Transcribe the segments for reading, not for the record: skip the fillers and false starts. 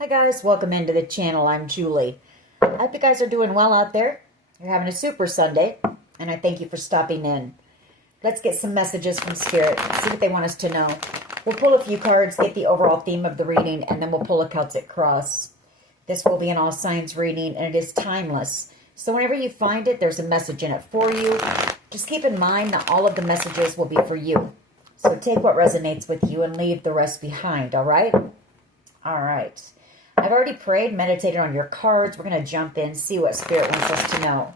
Hi guys, welcome into the channel. I'm Julie. I hope you guys are doing well out there. You're having a super Sunday, and I thank you for stopping in. Let's get some messages from Spirit, see what they want us to know. We'll pull a few cards, get the overall theme of the reading, and then we'll pull a Celtic cross. This will be an all signs reading, and it is timeless. So whenever you find it, there's a message in it for you. Just keep in mind that all of the messages will be for you. So take what resonates with you and leave the rest behind, all right? All right. I've already prayed, meditated on your cards. We're going to jump in, see what Spirit wants us to know.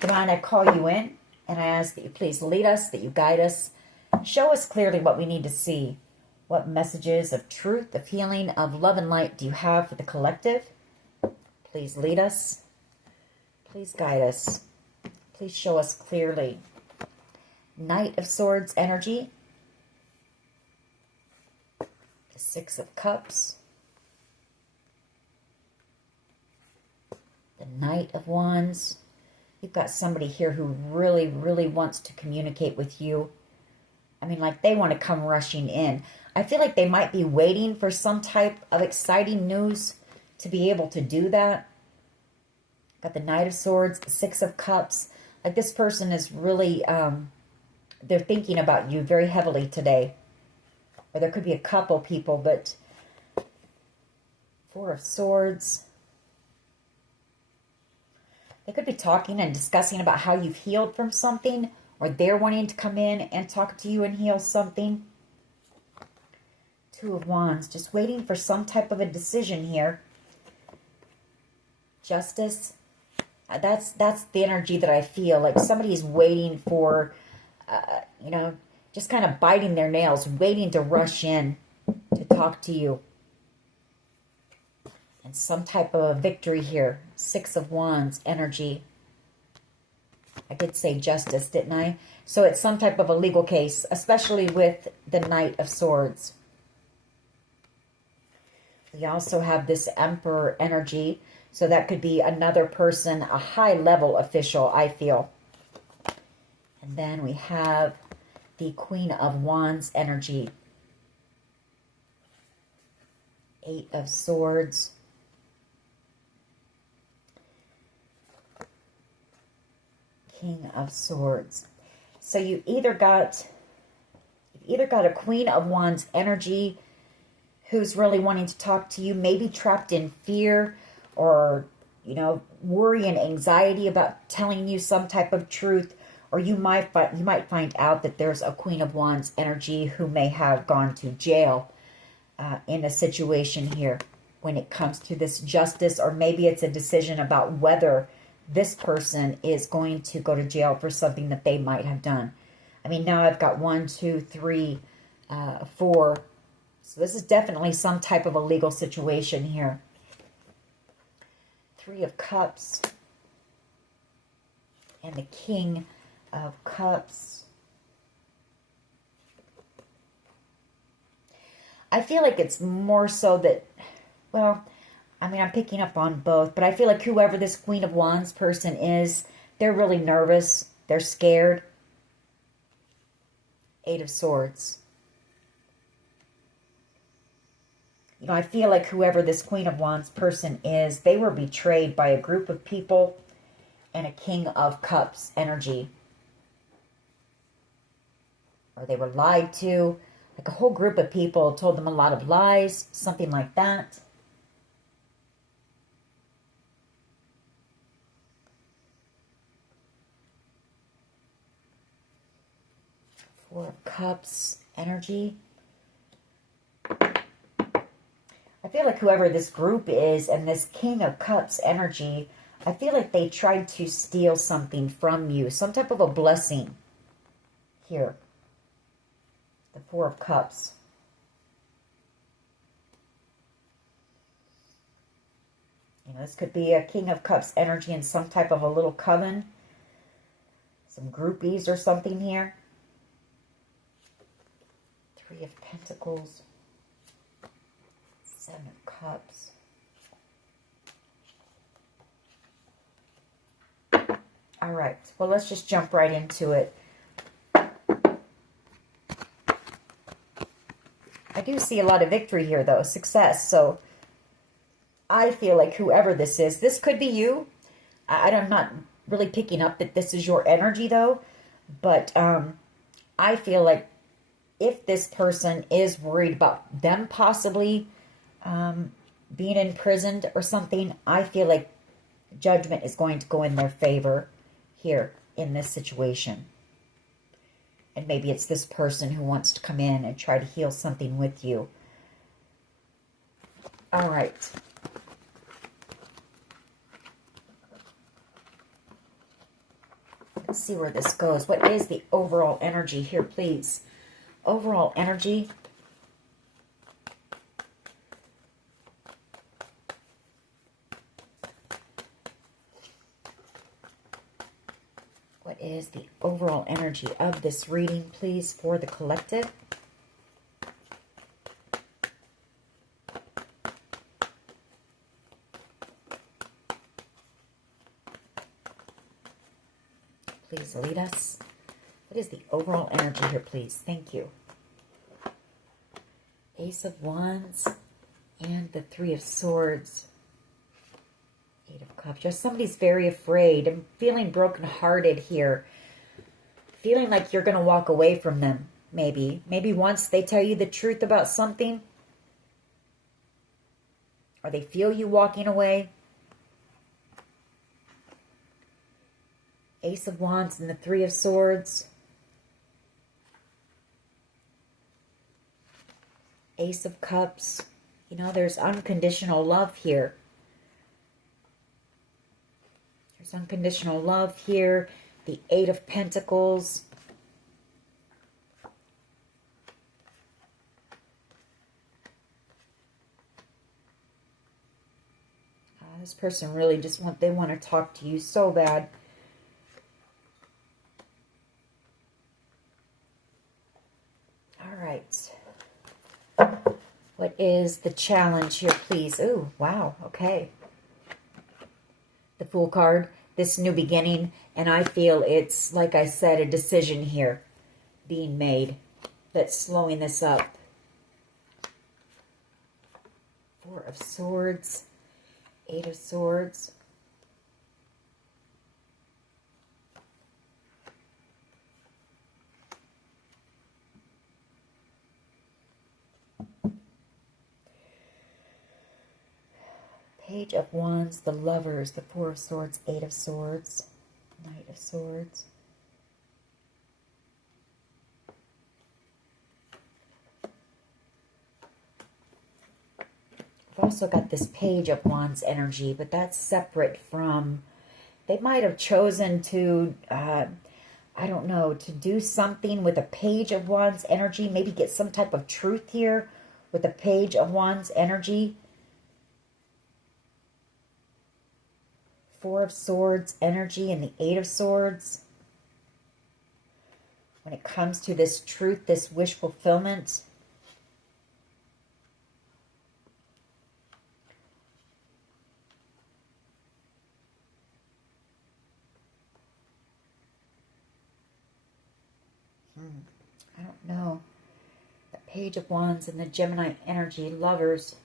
Divine, I call you in, and I ask that you please lead us, that you guide us. Show us clearly what we need to see. What messages of truth, of healing, of love and light do you have for the collective? Please lead us. Please guide us. Please show us clearly. Knight of Swords energy. The Six of Cups. The Knight of Wands. You've got somebody here who really, really wants to communicate with you. I mean, like they want to come rushing in. I feel like they might be waiting for some type of exciting news to be able to do that. Got the Knight of Swords, the Six of Cups. Like this person is really, they're thinking about you very heavily today. Or there could be a couple people, but Four of Swords. They could be talking and discussing about how you've healed from something, or they're wanting to come in and talk to you and heal something. Two of Wands, just waiting for some type of a decision here. Justice. That's the energy that I feel. Like somebody's waiting for, just kind of biting their nails, waiting to rush in to talk to you. And some type of a victory here. Six of Wands energy. I did say justice, didn't I? So it's some type of a legal case, especially with the Knight of Swords. We also have this Emperor energy. So that could be another person, a high-level official, I feel. And then we have the Queen of Wands energy. Eight of Swords. King of Swords. So you've either got a Queen of Wands energy who's really wanting to talk to you, maybe trapped in fear or, worry and anxiety about telling you some type of truth, or you might find out that there's a Queen of Wands energy who may have gone to jail in a situation here when it comes to this justice, or maybe it's a decision about whether this person is going to go to jail for something that they might have done. I mean, now I've got 1, 2, 3, 4. So this is definitely some type of a legal situation here. Three of Cups. And the King of Cups. I feel like it's more so that, I'm picking up on both, but I feel like whoever this Queen of Wands person is, they're really nervous. They're scared. Eight of Swords. I feel like whoever this Queen of Wands person is, they were betrayed by a group of people and a King of Cups energy. Or they were lied to. Like a whole group of people told them a lot of lies, something like that. Four of Cups energy. I feel like whoever this group is and this King of Cups energy, I feel like they tried to steal something from you. Some type of a blessing here. The Four of Cups. This could be a King of Cups energy in some type of a little coven. Some groupies or something here. Three of Pentacles. Seven of Cups. All right. Well, let's just jump right into it. I do see a lot of victory here, though. Success. So I feel like whoever this could be you. I'm not really picking up that this is your energy though, but I feel like if this person is worried about them possibly being imprisoned or something, I feel like judgment is going to go in their favor here in this situation. And maybe it's this person who wants to come in and try to heal something with you. All right. Let's see where this goes. What is the overall energy here, please? Overall energy. What is the overall energy of this reading, please, for the collective? Please lead us. What is the overall energy here, please? Thank you. Ace of Wands and the Three of Swords. Eight of Cups. Just somebody's very afraid. I'm feeling brokenhearted here. Feeling like you're going to walk away from them, maybe. Maybe once they tell you the truth about something. Or they feel you walking away. Ace of Wands and the Three of Swords. Ace of Cups. You know, there's unconditional love here. There's unconditional love here. The Eight of Pentacles. This person really just they want to talk to you so bad. All right. What is the challenge here, please? Ooh, wow. Okay. The Fool card. This new beginning. And I feel it's, like I said, a decision here being made that's slowing this up. Four of Swords. Eight of Swords. Page of Wands, the Lovers, the Four of Swords, Eight of Swords, Knight of Swords. I've also got this Page of Wands energy, but that's separate from, they might have chosen to, I don't know, to do something with a Page of Wands energy, maybe get some type of truth here with a Page of Wands energy. Four of Swords energy and the Eight of Swords. When it comes to this truth, this wish fulfillment. I don't know. The Page of Wands and the Gemini energy, Lovers.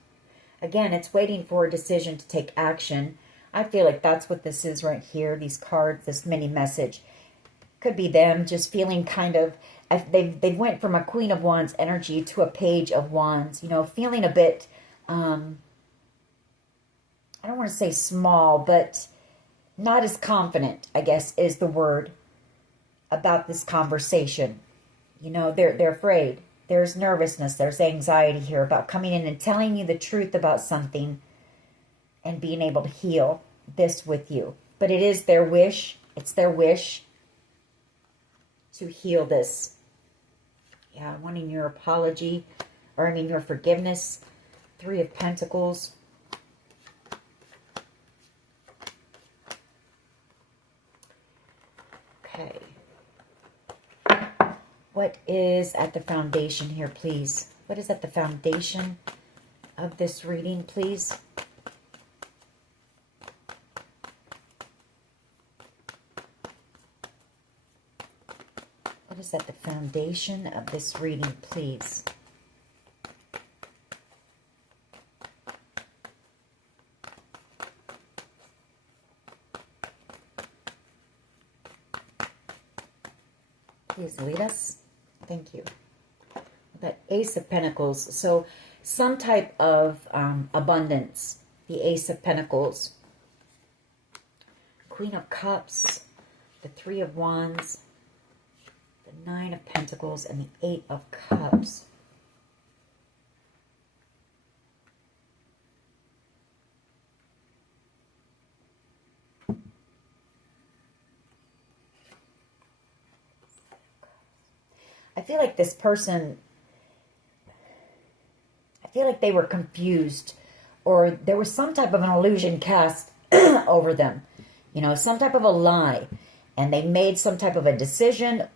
Again, it's waiting for a decision to take action. I feel like that's what this is right here. These cards, this mini message. Could be them just feeling kind of, they went from a Queen of Wands energy to a Page of Wands. You know, feeling a bit, I don't want to say small, but not as confident, I guess, is the word about this conversation. You know, they're afraid. There's nervousness. There's anxiety here about coming in and telling you the truth about something and being able to heal this with you. But it is their wish. It's their wish to heal this. Yeah, wanting your apology, earning your forgiveness. Three of Pentacles. Okay. What is at the foundation here, please? What is at the foundation of this reading, please? What is at the foundation of this reading, please? Please lead us. Thank you. That Ace of Pentacles. So some type of abundance. The Ace of Pentacles. Queen of Cups. The Three of Wands. The Nine of Pentacles. And the Eight of Cups. I feel like this person, I feel like they were confused, or there was some type of an illusion cast over them, you know, some type of a lie, and they made some type of a decision.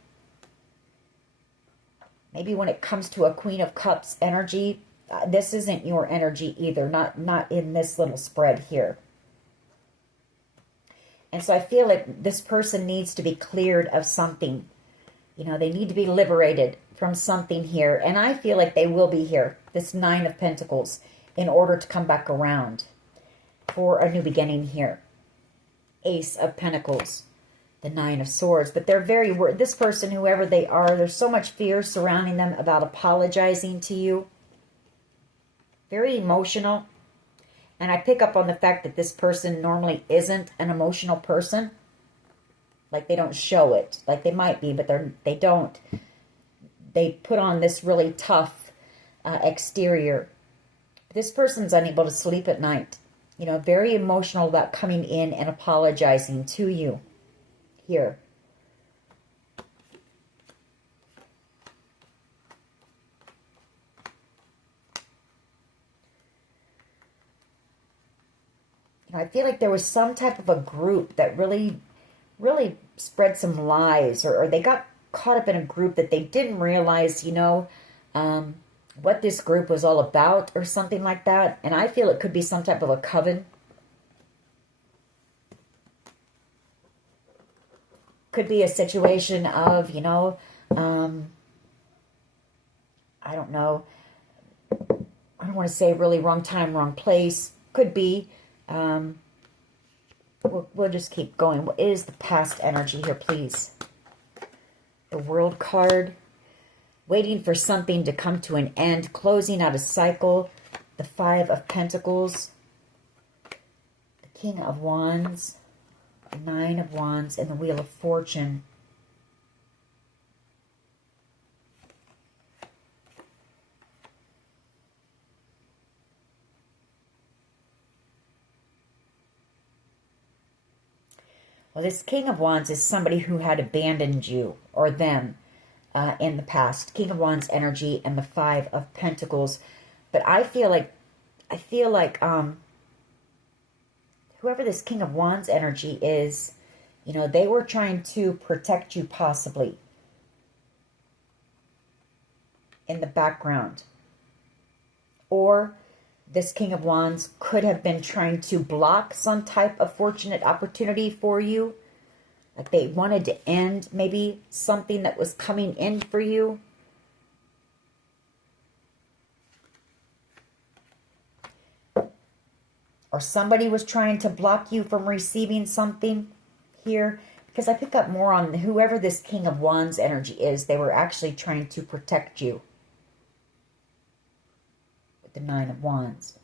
Maybe when it comes to a Queen of Cups energy, this isn't your energy either, not in this little spread here. And so I feel like this person needs to be cleared of something. You know, they need to be liberated from something here. And I feel like they will be here, this Nine of Pentacles, in order to come back around for a new beginning here. Ace of Pentacles, the Nine of Swords. But they're very, this person, whoever they are, there's so much fear surrounding them about apologizing to you. Very emotional. And I pick up on the fact that this person normally isn't an emotional person. Like they don't show it. Like they might be, but they don't. They put on this really tough exterior. This person's unable to sleep at night. You know, very emotional about coming in and apologizing to you here. You know, I feel like there was some type of a group that really spread some lies, or they got caught up in a group that they didn't realize, you know, what this group was all about or something like that. And I feel it could be some type of a coven. Could be a situation of, you know, I don't know. I don't want to say really wrong time, wrong place. Could be. We'll just keep going. What is the past energy here, please? The World card. Waiting for something to come to an end. Closing out a cycle. The Five of Pentacles. The King of Wands. The Nine of Wands. And the Wheel of Fortune. Well, this King of Wands is somebody who had abandoned you or them in the past. King of Wands energy and the Five of Pentacles. But I feel like whoever this King of Wands energy is, you know, they were trying to protect you possibly in the background. Or this King of Wands could have been trying to block some type of fortunate opportunity for you. Like they wanted to end maybe something that was coming in for you. Or somebody was trying to block you from receiving something here. Because I pick up more on whoever this King of Wands energy is. They were actually trying to protect you. The Nine of Wands.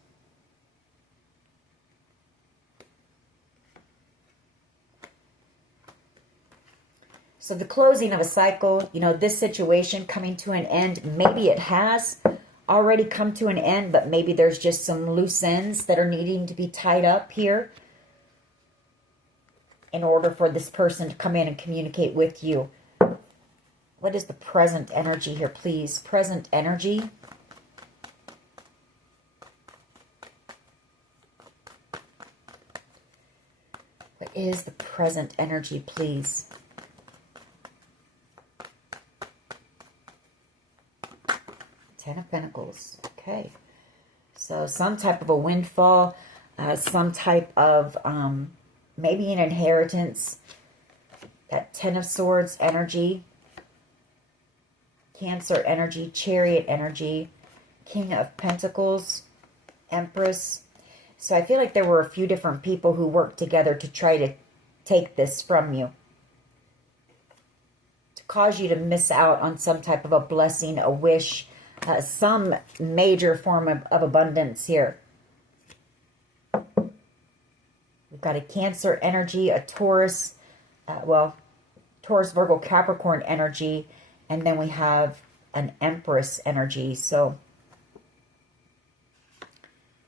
So the closing of a cycle, you know, this situation coming to an end, maybe it has already come to an end, but maybe there's just some loose ends that are needing to be tied up here in order for this person to come in and communicate with you. What is the present energy here, please? Present energy. What is the present energy, please? Ten of Pentacles. Okay. So some type of a windfall, some type of maybe an inheritance. That Ten of Swords energy. Cancer energy, Chariot energy, King of Pentacles, Empress. So I feel like there were a few different people who worked together to try to take this from you. To cause you to miss out on some type of a blessing, a wish, some major form of abundance here. We've got a Cancer energy, a Taurus, Taurus, Virgo, Capricorn energy, and then we have an Empress energy. So,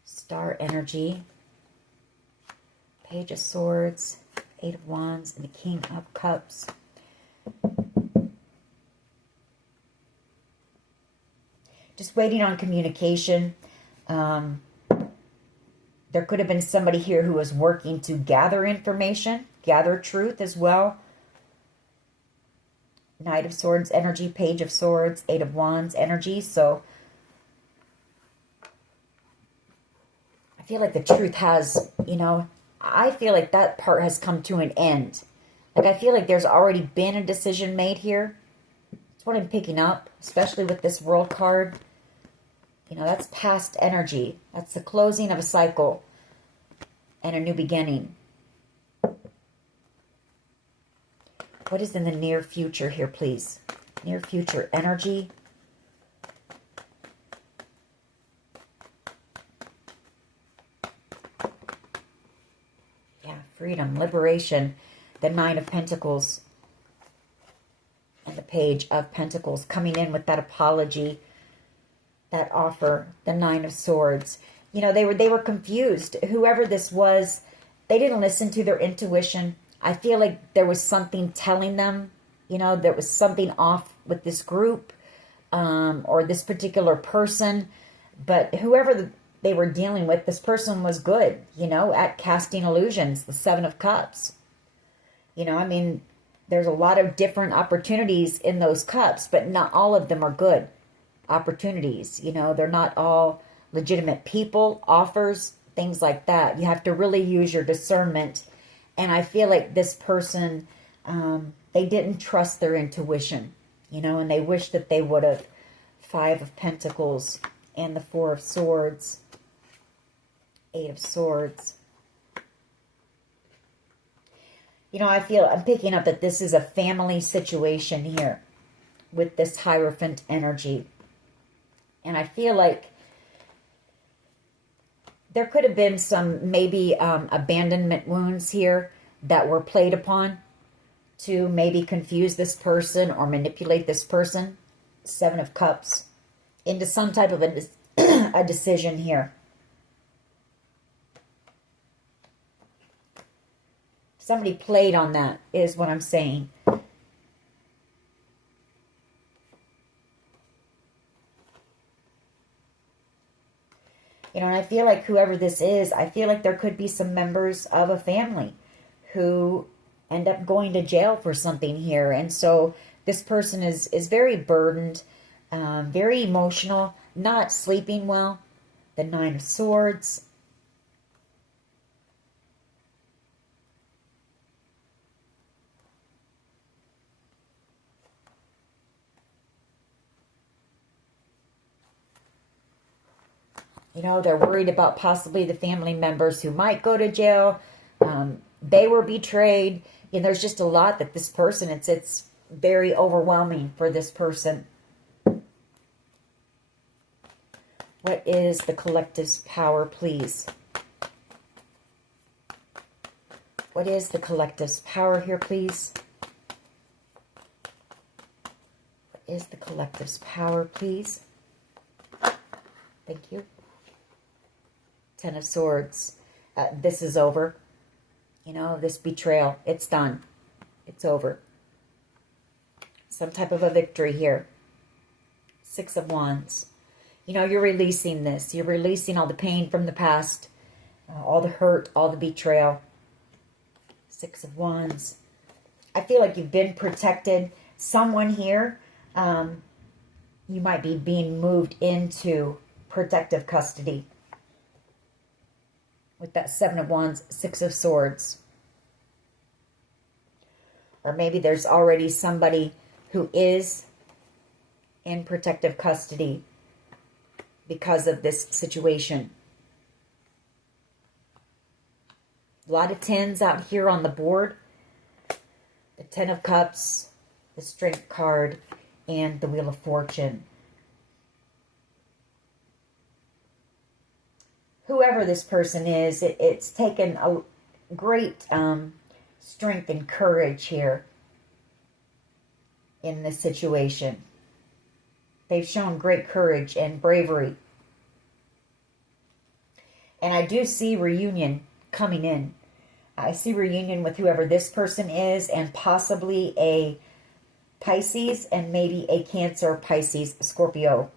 Star energy, Page of Swords, Eight of Wands, and the King of Cups. Just waiting on communication. There could have been somebody here who was working to gather information, gather truth as well. Knight of Swords energy, Page of Swords, Eight of Wands energy. So I feel like the truth has, I feel like that part has come to an end. Like I feel like there's already been a decision made here. That's what I'm picking up, especially with this World card. That's past energy. That's the closing of a cycle and a new beginning. What is in the near future here, please? Near future energy. Yeah, freedom, liberation. The Nine of Pentacles and the Page of Pentacles coming in with that apology, that offer. The Nine of Swords. They were confused. Whoever this was, they didn't listen to their intuition. I feel like there was something telling them, there was something off with this group or this particular person. But whoever they were dealing with, this person was good, at casting illusions, the Seven of Cups. There's a lot of different opportunities in those cups, but not all of them are good opportunities. They're not all legitimate people, offers, things like that. You have to really use your discernment. And I feel like this person, they didn't trust their intuition, and they wish that they would have. Five of Pentacles and the Four of Swords, Eight of Swords. I'm picking up that this is a family situation here with this Hierophant energy. And I feel like there could have been some maybe abandonment wounds here that were played upon to maybe confuse this person or manipulate this person. Seven of Cups into some type of a decision here. Somebody played on that is what I'm saying. And I feel like whoever this is, I feel like there could be some members of a family who end up going to jail for something here. And so this person is very burdened, very emotional, not sleeping well. The Nine of Swords. They're worried about possibly the family members who might go to jail. They were betrayed. There's just a lot that this person, it's very overwhelming for this person. What is the collective's power, please? What is the collective's power here, please? What is the collective's power, please? Thank you. Ten of Swords. This is over. This betrayal. It's done. It's over. Some type of a victory here. Six of Wands. You're releasing this. You're releasing all the pain from the past. All the hurt. All the betrayal. Six of Wands. I feel like you've been protected. Someone here, you might be being moved into protective custody. With that Seven of Wands, Six of Swords. Or maybe there's already somebody who is in protective custody because of this situation. A lot of tens out here on the board. The Ten of Cups, the Strength card, and the Wheel of Fortune. Whoever this person is, it's taken a great strength and courage here in this situation. They've shown great courage and bravery. And I do see reunion coming in. I see reunion with whoever this person is, and possibly a Pisces and maybe a Cancer, Pisces, Scorpio,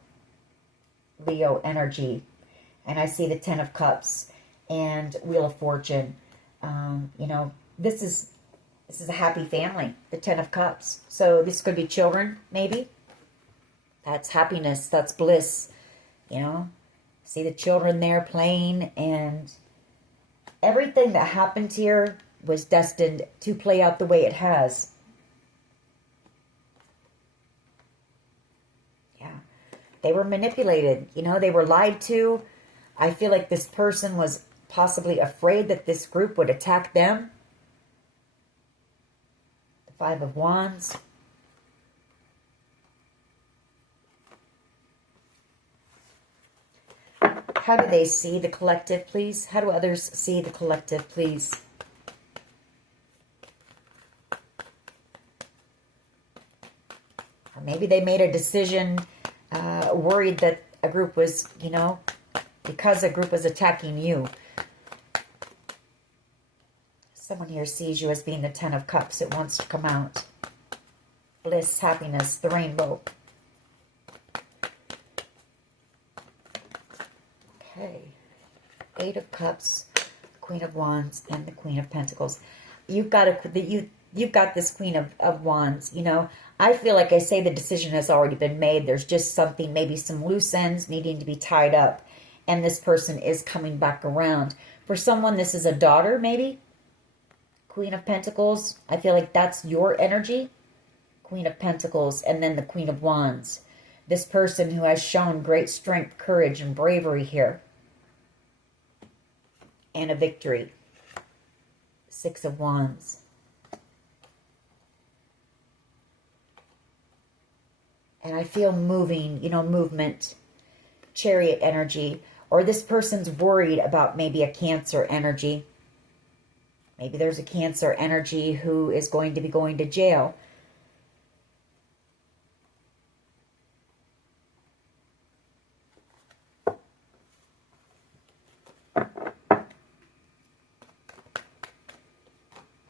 Leo energy. And I see the Ten of Cups and Wheel of Fortune. You know, this is a happy family, the Ten of Cups. So this could be children, maybe. That's happiness, that's bliss, you know. See the children there playing, and everything that happened here was destined to play out the way it has. Yeah. They were manipulated, you know, they were lied to. I feel like this person was possibly afraid that this group would attack them. The Five of Wands. How do they see the collective, please? How do others see the collective, please? Or maybe they made a decision, worried that a group was, you know, because a group was attacking you. Someone here sees you as being the Ten of Cups. It wants to come out. Bliss, happiness, the rainbow. Okay. Eight of Cups, Queen of Wands, and the Queen of Pentacles. You've got this Queen of Wands, you know. I feel like I say the decision has already been made. There's just something, maybe some loose ends needing to be tied up. And this person is coming back around. For someone, this is a daughter, maybe. Queen of Pentacles. I feel like that's your energy. Queen of Pentacles, and then the Queen of Wands. This person who has shown great strength, courage, and bravery here. And a victory. Six of Wands. And I feel moving, you know, movement, Chariot energy. Or this person's worried about maybe a Cancer energy. Maybe there's a Cancer energy who is going to be going to jail.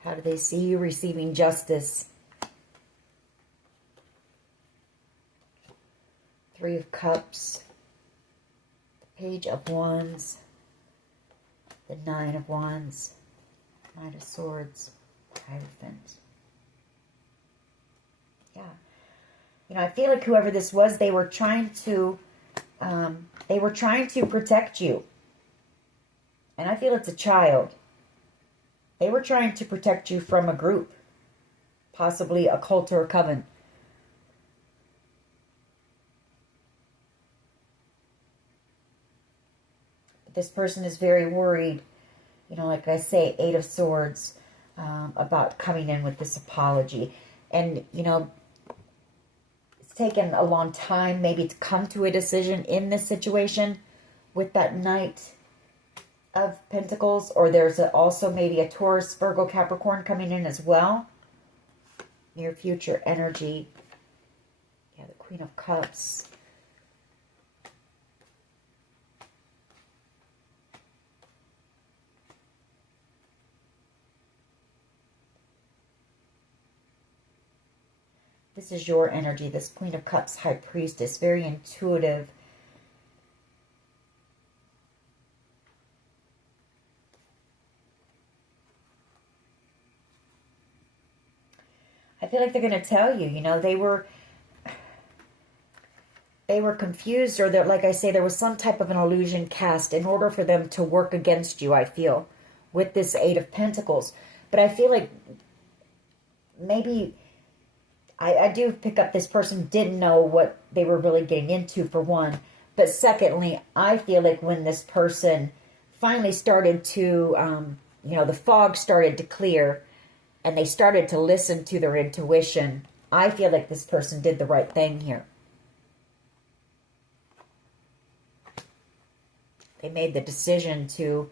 How do they see you receiving justice? Three of Cups. The Page of Wands. The Nine of Wands. Knight of Swords. Hierophant. Yeah. You know, I feel like whoever this was, they were trying to protect you. And I feel it's a child. They were trying to protect you from a group, possibly a cult or a coven. But this person is very worried, you know, like I say, Eight of Swords, about coming in with this apology. And, you know, it's taken a long time maybe to come to a decision in this situation with that Knight of Pentacles, or there's also maybe a Taurus, Virgo, Capricorn coming in as well. Near future energy. Yeah, the Queen of Cups. This is your energy, this Queen of Cups, High Priestess, very intuitive. I feel like they're going to tell you, you know, they were confused, or that, like I say, there was some type of an illusion cast in order for them to work against you, I feel, with this Eight of Pentacles. But I feel like maybe I do pick up this person didn't know what they were really getting into, for one. But secondly, I feel like when this person finally started to, you know, the fog started to clear, and they started to listen to their intuition, I feel like this person did the right thing here. They made the decision to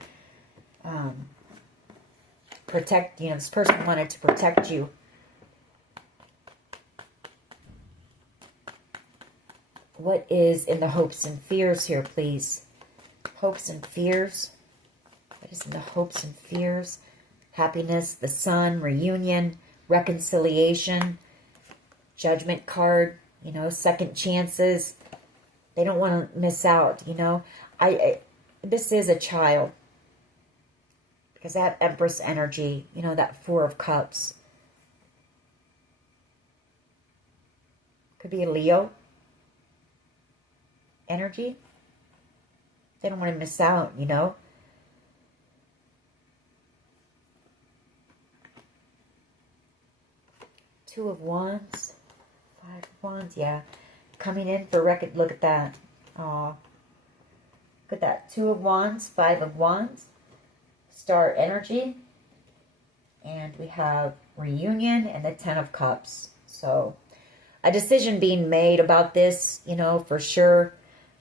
protect, this person wanted to protect you. What is in the hopes and fears here, please? Hopes and fears. What is in the hopes and fears? Happiness, the sun, reunion, reconciliation, judgment card, second chances. They don't want to miss out, this is a child. Because that Empress energy, that Four of Cups. Could be a Leo energy. They don't want to miss out, Two of Wands. Five of Wands, yeah. Coming in for record. Look at that. Aw. Look at that. Two of Wands, Five of Wands. Star energy. And we have reunion and the Ten of Cups. So, a decision being made about this, for sure.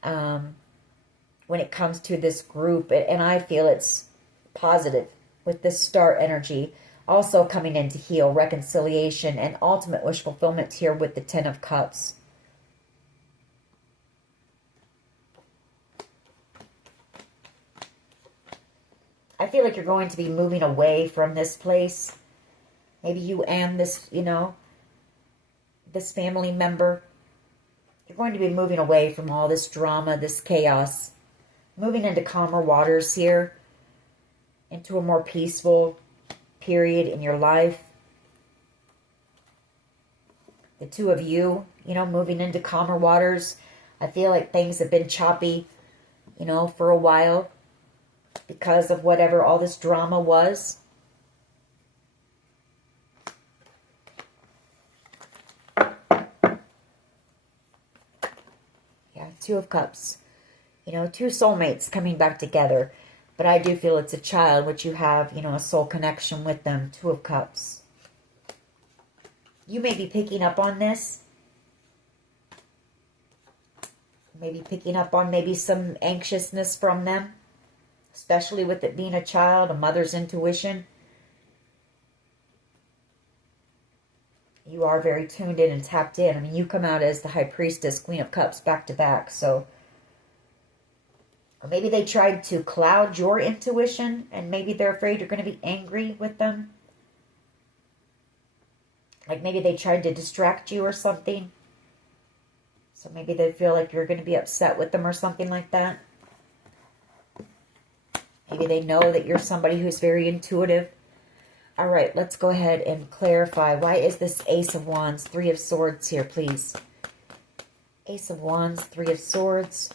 When it comes to this group. And I feel it's positive with this star energy. Also coming in to heal, reconciliation, and ultimate wish fulfillment here with the Ten of Cups. I feel like you're going to be moving away from this place. Maybe you and this, this family member. You're going to be moving away from all this drama, this chaos. Moving into calmer waters here. Into a more peaceful period in your life. The two of you, moving into calmer waters. I feel like things have been choppy, for a while. Because of whatever all this drama was. Yeah, Two of Cups. Two soulmates coming back together. But I do feel it's a child, which you have, a soul connection with them. Two of Cups. You may be picking up on this. Maybe picking up on maybe some anxiousness from them. Especially with it being a child, a mother's intuition. You are very tuned in and tapped in. I mean, you come out as the High Priestess, Queen of Cups, back to back. So, or maybe they tried to cloud your intuition, and maybe they're afraid you're going to be angry with them. Like maybe they tried to distract you or something. So maybe they feel like you're going to be upset with them or something like that. Maybe they know that you're somebody who's very intuitive. All right, let's go ahead and clarify. Why is this Ace of Wands, Three of Swords here, please? Ace of Wands, Three of Swords.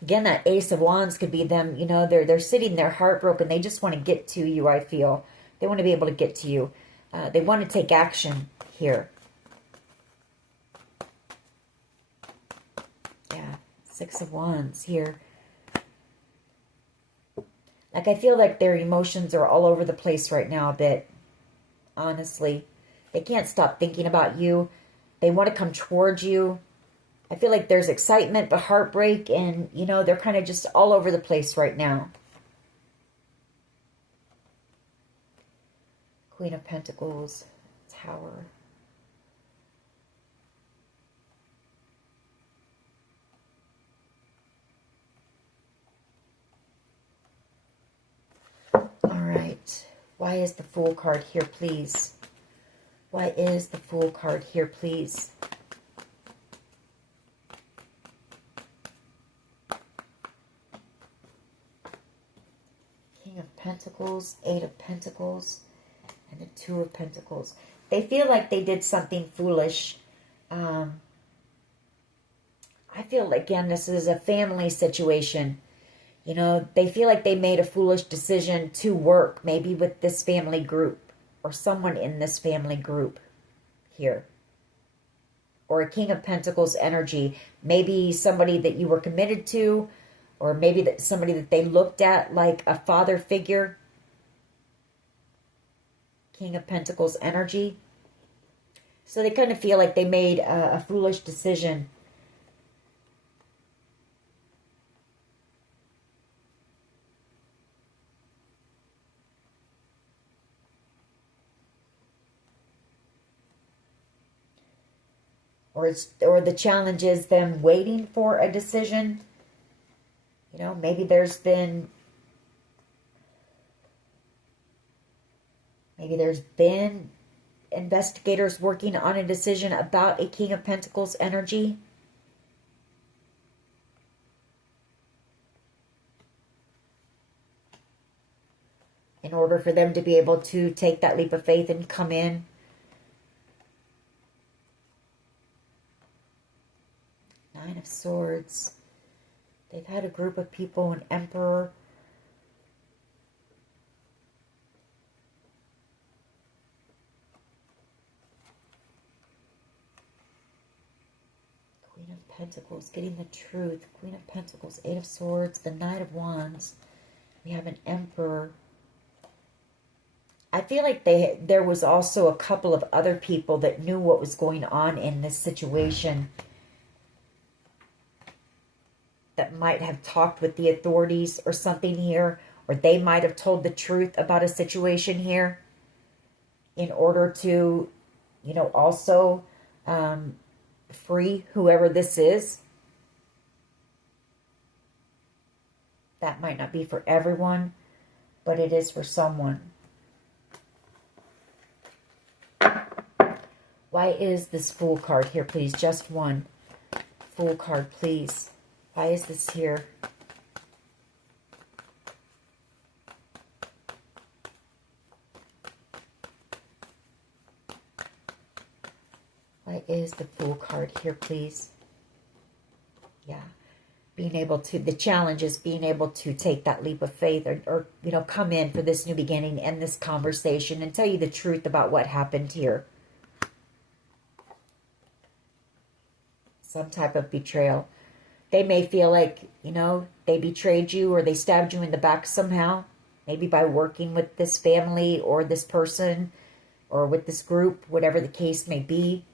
Again, that Ace of Wands could be them, they're sitting there heartbroken. They just want to get to you, I feel. They want to be able to get to you. They want to take action here. Yeah, Six of Wands here. Like, I feel like their emotions are all over the place right now a bit. Honestly. They can't stop thinking about you. They want to come towards you. I feel like there's excitement, but heartbreak, and, they're kind of just all over the place right now. Queen of Pentacles, Tower. All right. Why is the Fool card here, please? Why is the Fool card here, please? King of Pentacles, Eight of Pentacles, and the Two of Pentacles. They feel like they did something foolish. I feel, again, this is a family situation. They feel like they made a foolish decision to work, maybe with this family group, or someone in this family group here. Or a King of Pentacles energy. Maybe somebody that you were committed to, or maybe that somebody that they looked at like a father figure. King of Pentacles energy. So they kind of feel like they made a foolish decision. Or the challenge is them waiting for a decision. You know, maybe there's been investigators working on a decision about a King of Pentacles energy. In order for them to be able to take that leap of faith and come in. Nine of Swords. They've had a group of people, an Emperor. Queen of Pentacles, getting the truth. Queen of Pentacles, Eight of Swords, the Knight of Wands. We have an Emperor. I feel like there was also a couple of other people that knew what was going on in this situation, that might have talked with the authorities or something here, or they might have told the truth about a situation here in order to, you know, also free whoever this is. That might not be for everyone, but it is for someone. Why is this Fool card here, please? Just one. Fool card, please. Why is this here? Why is the Fool card here, please? Yeah. Being able to, the challenge is being able to take that leap of faith or you know, come in for this new beginning and this conversation and tell you the truth about what happened here. Some type of betrayal. They may feel like, you know, they betrayed you or they stabbed you in the back somehow. Maybe by working with this family or this person or with this group, whatever the case may be.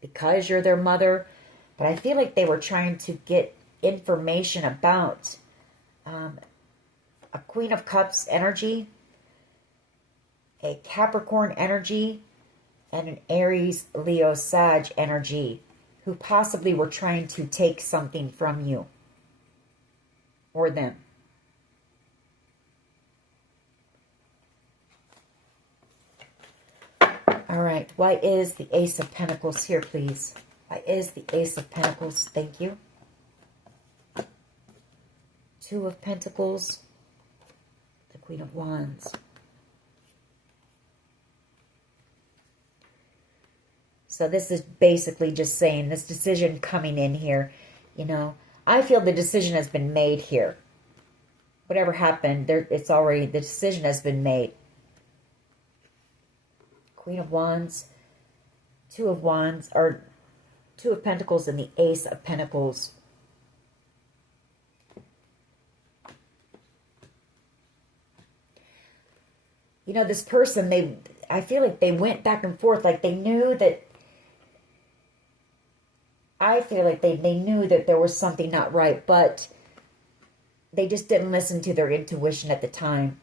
Because you're their mother. But I feel like they were trying to get information about a Queen of Cups energy, a Capricorn energy, and an Aries, Leo, Sag energy, who possibly were trying to take something from you or them. All right, why is the Ace of Pentacles here, please? Why is the Ace of Pentacles? Thank you. Two of Pentacles, the Queen of Wands. So this is basically just saying this decision coming in here, you know, I feel the decision has been made here. Whatever happened, it's already, the decision has been made. Queen of Wands, Two of Wands, or Two of Pentacles and the Ace of Pentacles. You know, this person, I feel like they went back and forth, like they knew that, I feel like they knew that there was something not right, but they just didn't listen to their intuition at the time.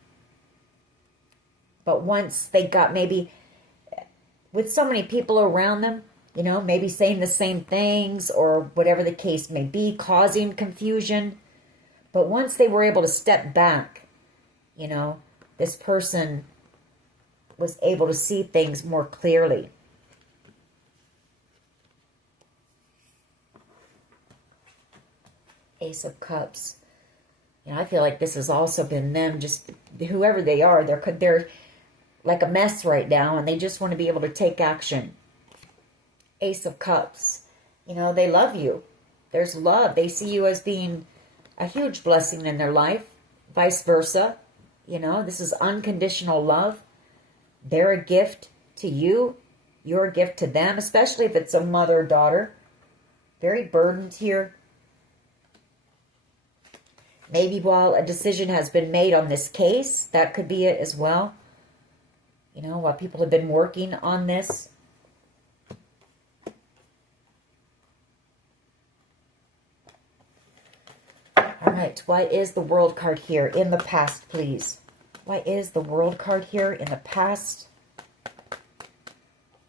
But once they got, maybe with so many people around them, you know, maybe saying the same things or whatever the case may be, causing confusion. But once they were able to step back, you know, this person was able to see things more clearly. Ace of Cups. You know, I feel like this has also been them, just whoever they are, they're like a mess right now, and they just want to be able to take action. Ace of Cups. You know, they love you. There's love. They see you as being a huge blessing in their life. Vice versa. You know, this is unconditional love. They're a gift to you. your gift to them, especially if it's a mother or daughter. Very burdened here. Maybe while a decision has been made on this case, that could be it as well. You know, while people have been working on this. All right, why is the World card here in the past, please? Why is the World card here in the past?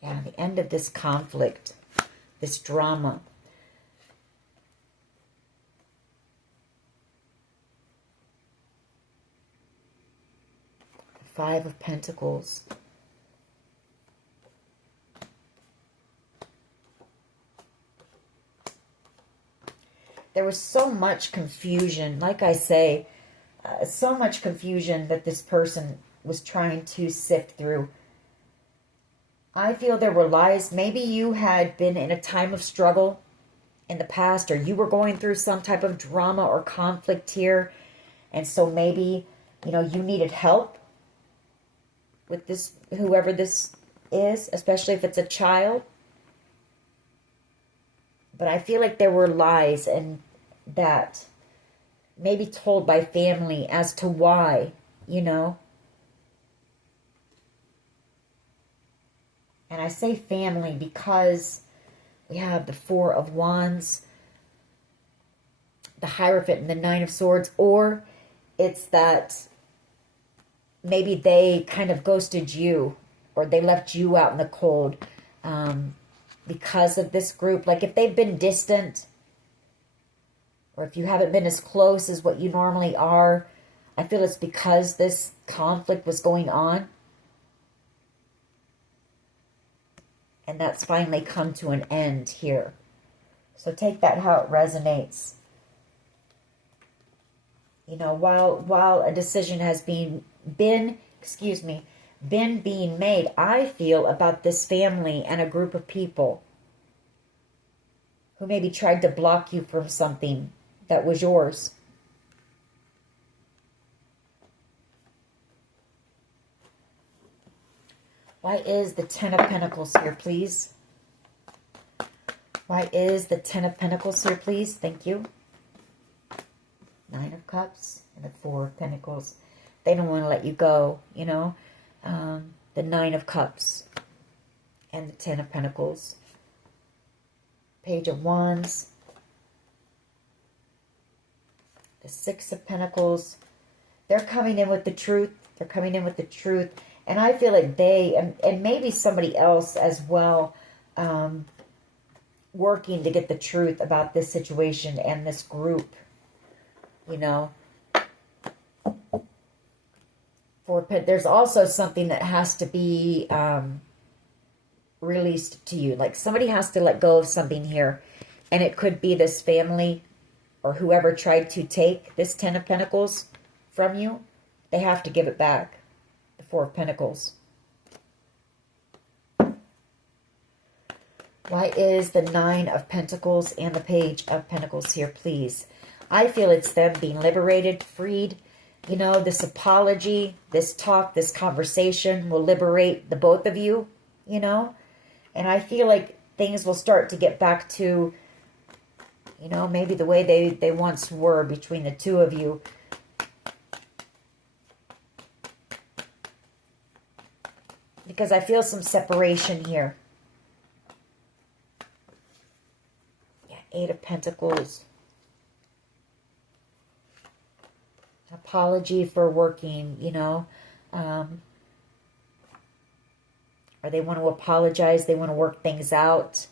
Yeah, the end of this conflict, this drama. Five of Pentacles. There was so much confusion, like I say, so much confusion that this person was trying to sift through. I feel there were lies. Maybe you had been in a time of struggle in the past, or you were going through some type of drama or conflict here. And so maybe, you know, you needed help with this, whoever this is, especially if it's a child. But I feel like there were lies, and that maybe told by family as to why, you know. And I say family because we have the Four of Wands, the Hierophant, and the Nine of Swords. Or it's that maybe they kind of ghosted you, or they left you out in the cold because of this group. Like if they've been distant, or if you haven't been as close as what you normally are, I feel it's because this conflict was going on. And that's finally come to an end here. So take that how it resonates. You know, while a decision has been being made, I feel, about this family and a group of people who maybe tried to block you from something that was yours. Why is the Ten of Pentacles here, please? Why is the Ten of Pentacles here, please? Thank you. Nine of Cups and the Four of Pentacles. They don't want to let you go, you know. The Nine of Cups and the Ten of Pentacles. Page of Wands. The Six of Pentacles. They're coming in with the truth. They're coming in with the truth. And I feel like they, and maybe somebody else as well, working to get the truth about this situation and this group, you know. There's also something that has to be released to you. Like somebody has to let go of something here. And it could be this family or whoever tried to take this Ten of Pentacles from you. They have to give it back. The Four of Pentacles. Why is the Nine of Pentacles and the Page of Pentacles here, please? I feel it's them being liberated, freed. You know, this apology, this talk, this conversation will liberate the both of you, you know. And I feel like things will start to get back to, you know, maybe the way they once were between the two of you. Because I feel some separation here. Yeah, Eight of Pentacles. Apology for working, you know. Or they want to apologize. They want to work things out.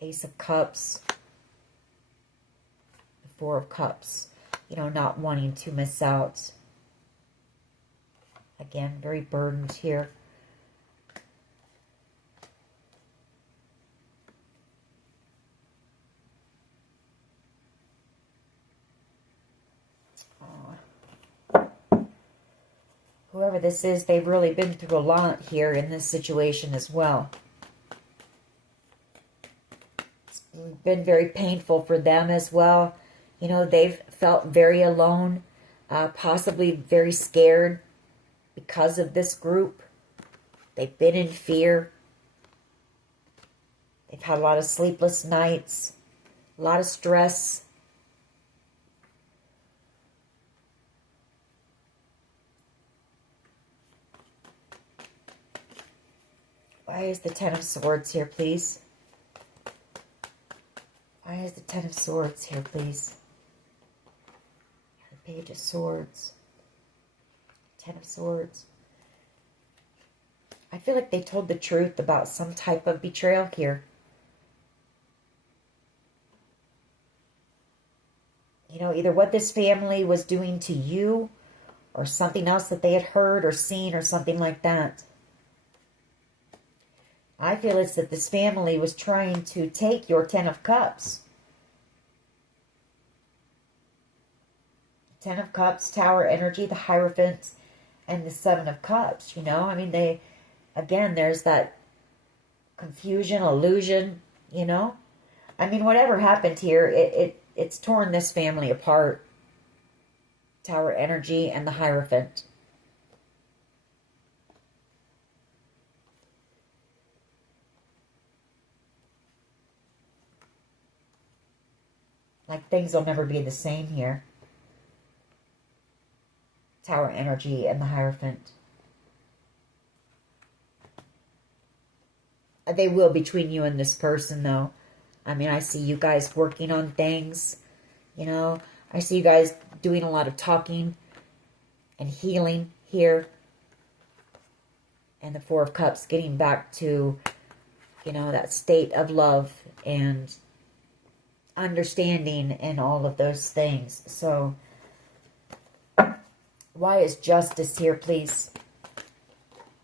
Ace of Cups. The Four of Cups. You know, not wanting to miss out. Again, very burdened here. Whoever this is, they've really been through a lot here in this situation as well. It's been very painful for them as well. You know, they've felt very alone, possibly very scared because of this group. They've been in fear. They've had a lot of sleepless nights, a lot of stress. Why is the Ten of Swords here, please? Why is the Ten of Swords here, please? The Page of Swords. Ten of Swords. I feel like they told the truth about some type of betrayal here. You know, either what this family was doing to you or something else that they had heard or seen or something like that. I feel it's that this family was trying to take your Ten of Cups. Ten of Cups, Tower energy, the Hierophant, and the Seven of Cups, you know? I mean, they, again, there's that confusion, illusion, you know? I mean, whatever happened here, it's torn this family apart. Tower energy and the Hierophant. Like things will never be the same here. Tower energy and the Hierophant. They will between you and this person, though. I mean, I see you guys working on things. You know, I see you guys doing a lot of talking and healing here. And the Four of Cups getting back to, you know, that state of love and understanding and all of those things. So, why is Justice here, please?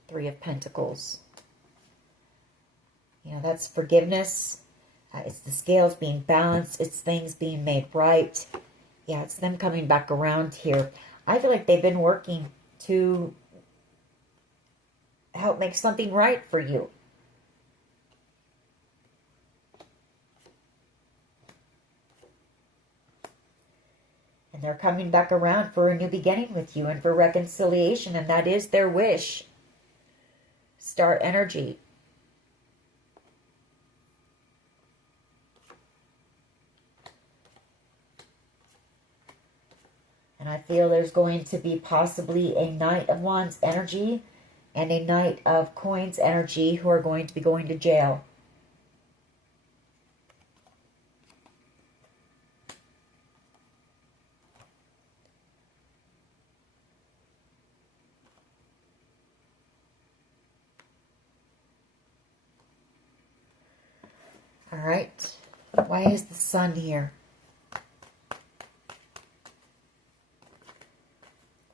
Three of Pentacles. You know, that's forgiveness. It's the scales being balanced. It's things being made right. Yeah, it's them coming back around here. I feel like they've been working to help make something right for you. And they're coming back around for a new beginning with you and for reconciliation. And that is their wish. Star energy. And I feel there's going to be possibly a Knight of Wands energy and a Knight of Coins energy who are going to be going to jail. All right. Why is the Sun here?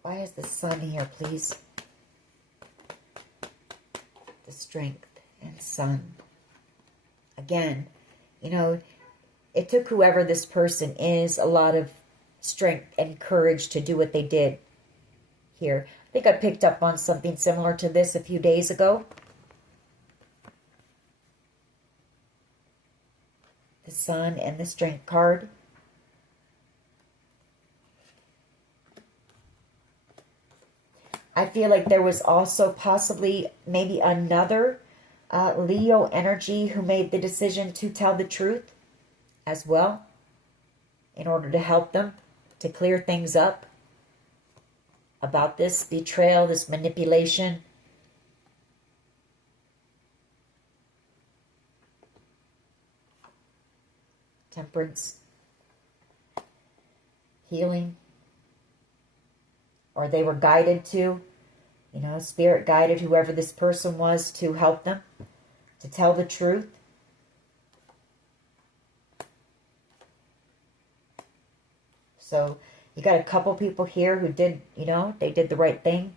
Why is the Sun here, please? The Strength and Sun. Again, you know, it took whoever this person is a lot of strength and courage to do what they did here. I think I picked up on something similar to this a few days ago. The Sun and the Strength card. I feel like there was also possibly maybe another Leo energy who made the decision to tell the truth as well in order to help them to clear things up about this betrayal, this manipulation. Temperance. Healing. Or they were guided to, you know, Spirit guided whoever this person was to help them, to tell the truth. So you got a couple people here who did, you know, they did the right thing.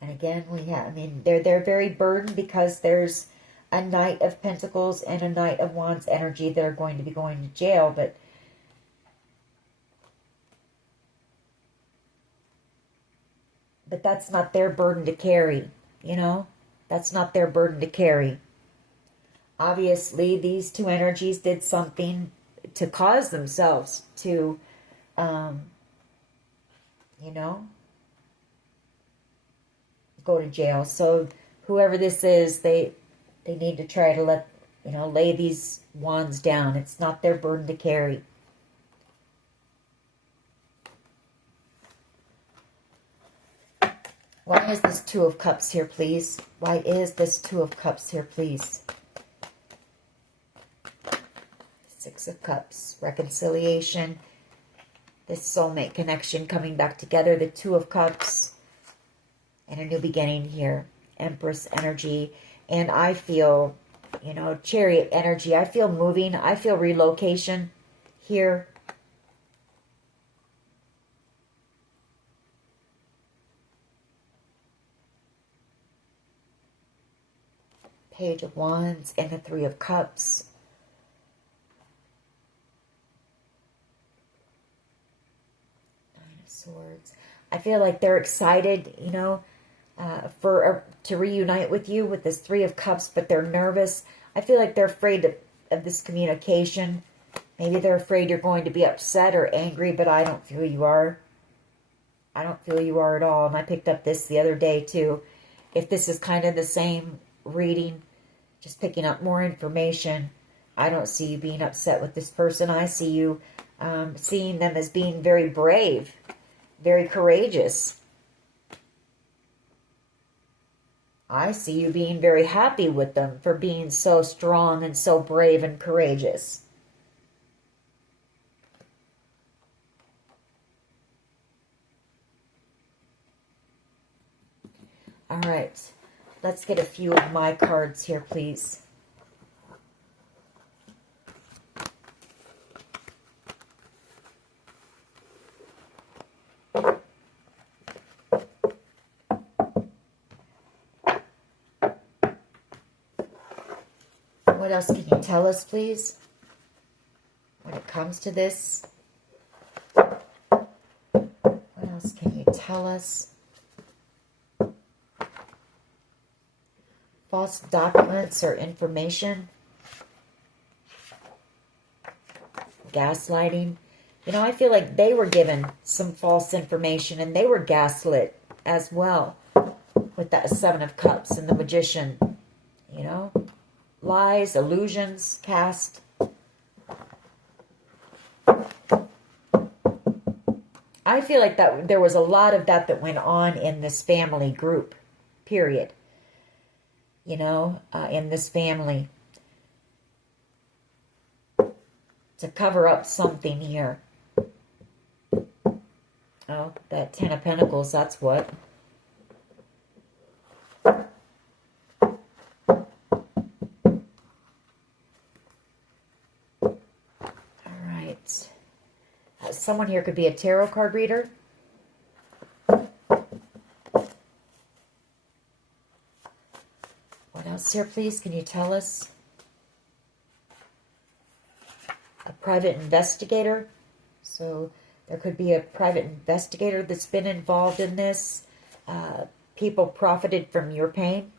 And again, we have, I mean, they're very burdened because there's a Knight of Pentacles and a Knight of Wands energy that are going to be going to jail, but that's not their burden to carry, you know? That's not their burden to carry. Obviously, these two energies did something to cause themselves to, you know, go to jail. So whoever this is, they need to try to let, lay these wands down. It's not their burden to carry. Why is this Two of Cups here, please? Why is this Two of Cups here, please? Six of Cups, reconciliation, this soulmate connection coming back together, the Two of Cups, and a new beginning here. Empress energy, and I feel, Chariot energy. I feel moving. I feel relocation here. Page of Wands and the Three of Cups. Nine of Swords. I feel like they're excited, to reunite with you with this Three of Cups, but they're nervous. I feel like they're afraid of this communication. Maybe they're afraid you're going to be upset or angry, but I don't feel you are. I don't feel you are at all. And I picked up this the other day too. If this is kind of the same reading, just picking up more information, I don't see you being upset with this person. I see you seeing them as being very brave, very courageous. I see you being very happy with them for being so strong and so brave and courageous. All right, let's get a few of my cards here, please. What else can you tell us, please, when it comes to this? What else can you tell us? False documents or information. Gaslighting. I feel like they were given some false information and they were gaslit as well with that Seven of Cups and the Magician. Lies, illusions, cast. I feel like that there was a lot of that went on in this family group, period. In this family. To cover up something here. Oh, that Ten of Pentacles, that's what. Someone here could be a tarot card reader. What else here, please? Can you tell us? A private investigator. So there could be a private investigator that's been involved in this. People profited from your pain.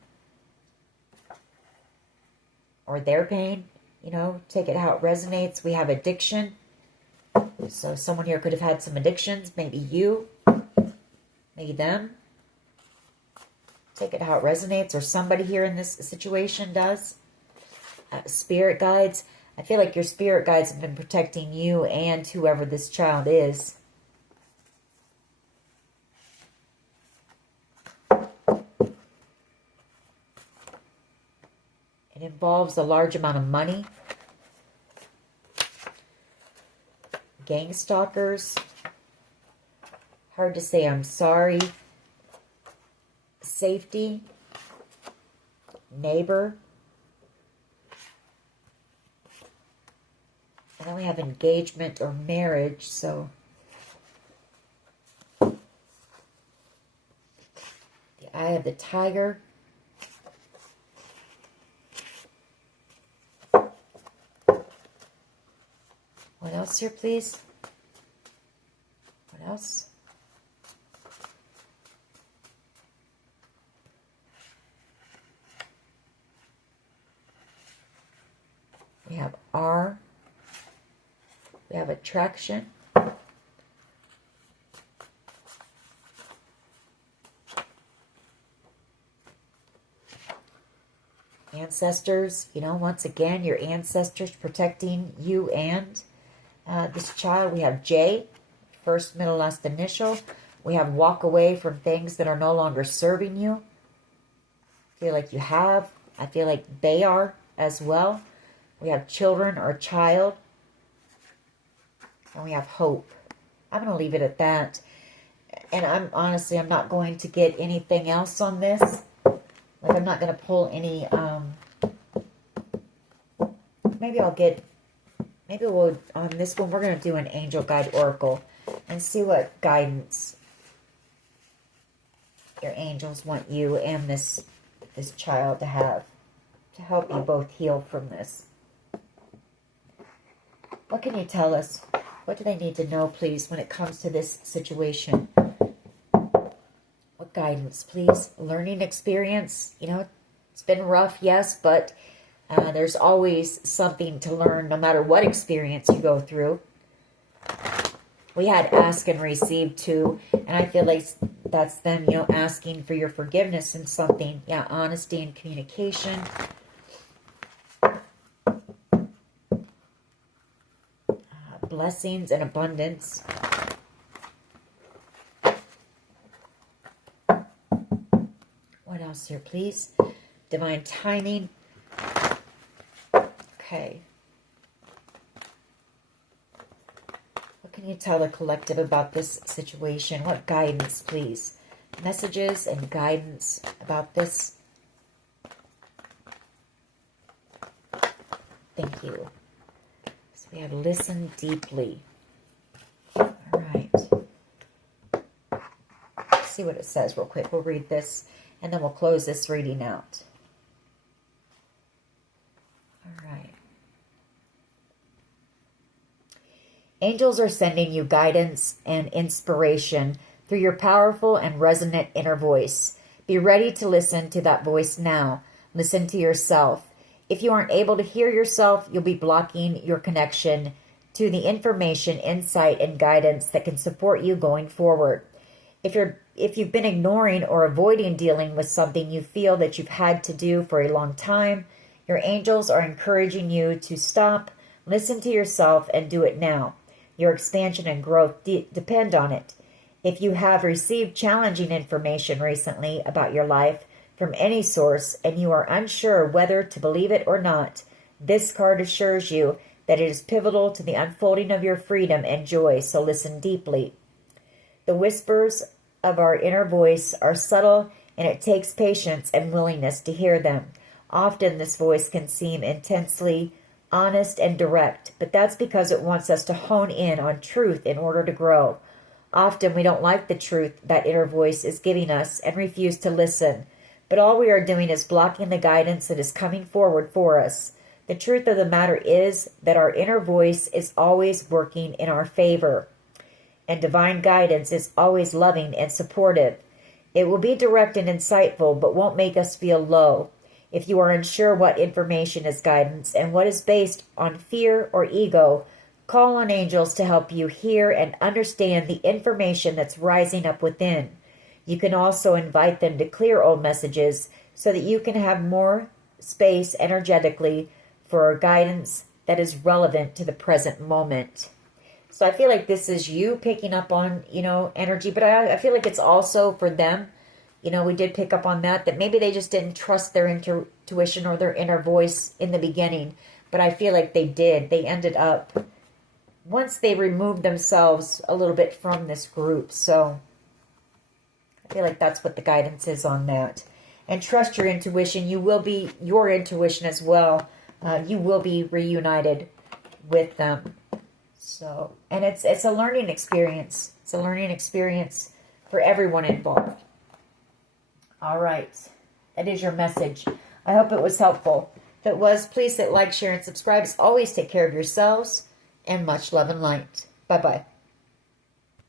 Or their pain. Take it how it resonates. We have addiction. So someone here could have had some addictions. Maybe you. Maybe them. Take it how it resonates. Or somebody here in this situation does. Spirit guides. I feel like your spirit guides have been protecting you and whoever this child is. It involves a large amount of money. Gang stalkers. Hard to say I'm sorry. Safety. Neighbor. And then we have engagement or marriage, so. The Eye of the Tiger. What else here, please? What else? are. We have attraction. Ancestors, you know, once again, your ancestors protecting you and this child. We have J, first, middle, last initial. We have walk away from things that are no longer serving you. I feel like you have. I feel like they are as well. We have children or child. And we have hope. I'm going to leave it at that. And I'm not going to get anything else on this. Like, I'm not going to pull any, maybe we'll, on this one, we're going to do an angel guide oracle and see what guidance your angels want you and this child to have to help you both heal from this. What can you tell us? What do they need to know, please, when it comes to this situation? What guidance, please? Learning experience. You know, it's been rough, yes, but there's always something to learn no matter what experience you go through. We had ask and receive too, and I feel like that's them, you know, asking for your forgiveness in something. Yeah, honesty and communication. Blessings and abundance. What else here, please? Divine timing. Okay. What can you tell the collective about this situation? What guidance, please? Messages and guidance about this. Thank you. So we have listen deeply. All right. Let's see what it says real quick. We'll read this and then we'll close this reading out. All right. Angels are sending you guidance and inspiration through your powerful and resonant inner voice. Be ready to listen to that voice now. Listen to yourself. If you aren't able to hear yourself, you'll be blocking your connection to the information, insight, and guidance that can support you going forward. If you've been ignoring or avoiding dealing with something you feel that you've had to do for a long time, your angels are encouraging you to stop, listen to yourself, and do it now. Your expansion and growth depend on it. If you have received challenging information recently about your life from any source and you are unsure whether to believe it or not, this card assures you that it is pivotal to the unfolding of your freedom and joy, so listen deeply. The whispers of our inner voice are subtle, and it takes patience and willingness to hear them. Often this voice can seem intensely honest and direct, but that's because it wants us to hone in on truth in order to grow. Often we don't like the truth that inner voice is giving us and refuse to listen, but all we are doing is blocking the guidance that is coming forward for us. The truth of the matter is that our inner voice is always working in our favor, and divine guidance is always loving and supportive. It will be direct and insightful, but won't make us feel low. If you are unsure what information is guidance and what is based on fear or ego, call on angels to help you hear and understand the information that's rising up within. You can also invite them to clear old messages so that you can have more space energetically for guidance that is relevant to the present moment. So I feel like this is you picking up on, energy, but I feel like it's also for them. We did pick up on that maybe they just didn't trust their intuition or their inner voice in the beginning. But I feel like they did. They ended up, once they removed themselves a little bit from this group. So I feel like that's what the guidance is on that. And trust your intuition. You will be, your intuition as well. You will be reunited with them. So, and it's a learning experience. It's a learning experience for everyone involved. All right. That is your message. I hope it was helpful. If it was, please hit like, share, and subscribe. As always, take care of yourselves, and much love and light. Bye-bye.